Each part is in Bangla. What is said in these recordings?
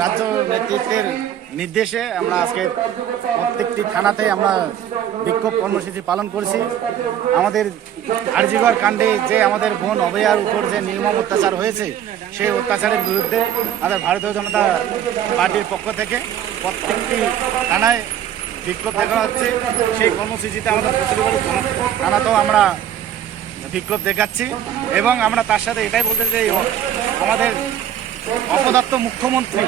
রাজ্য নেতৃত্বের নির্দেশে আমরা আজকে প্রত্যেকটি থানাতে আমরা বিক্ষোভ কর্মসূচি পালন করছি। আমাদের আরজিগড় কাণ্ডে যে আমাদের বোন অভয়ার উপর যে নির্মম অত্যাচার হয়েছে, সেই অত্যাচারের বিরুদ্ধে আমাদের ভারতীয় জনতা পার্টির পক্ষ থেকে প্রত্যেকটি থানায় বিক্ষোভ দেখানো হচ্ছে। সেই কর্মসূচিতে আমাদের থানাতেও আমরা বিক্ষোভ দেখাচ্ছি এবং আমরা তার সাথে এটাই বলতে চাই, আমাদের অপদত্ত মুখ্যমন্ত্রী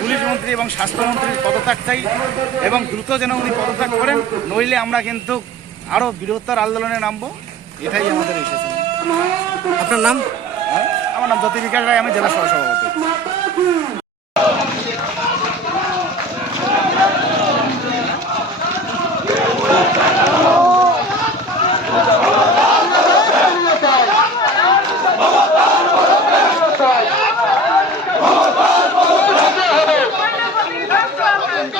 পুলিশ মন্ত্রী এবং স্বাস্থ্যমন্ত্রীর পদত্যাগ চাই এবং দ্রুত যেন উনি পদত্যাগ করেন নইলে আমরা কিন্তু আরও বৃহত্তর আন্দোলনে নামবো। এটাই আমাদের এসেছে আপনার নাম? আমার নাম জ্যোতি বিকাশ রায় আমি জেলা সহসভাপতি। Bande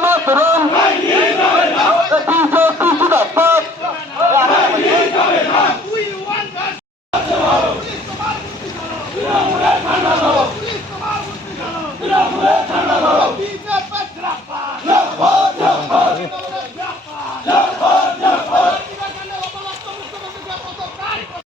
Mataram! Bande Mataram!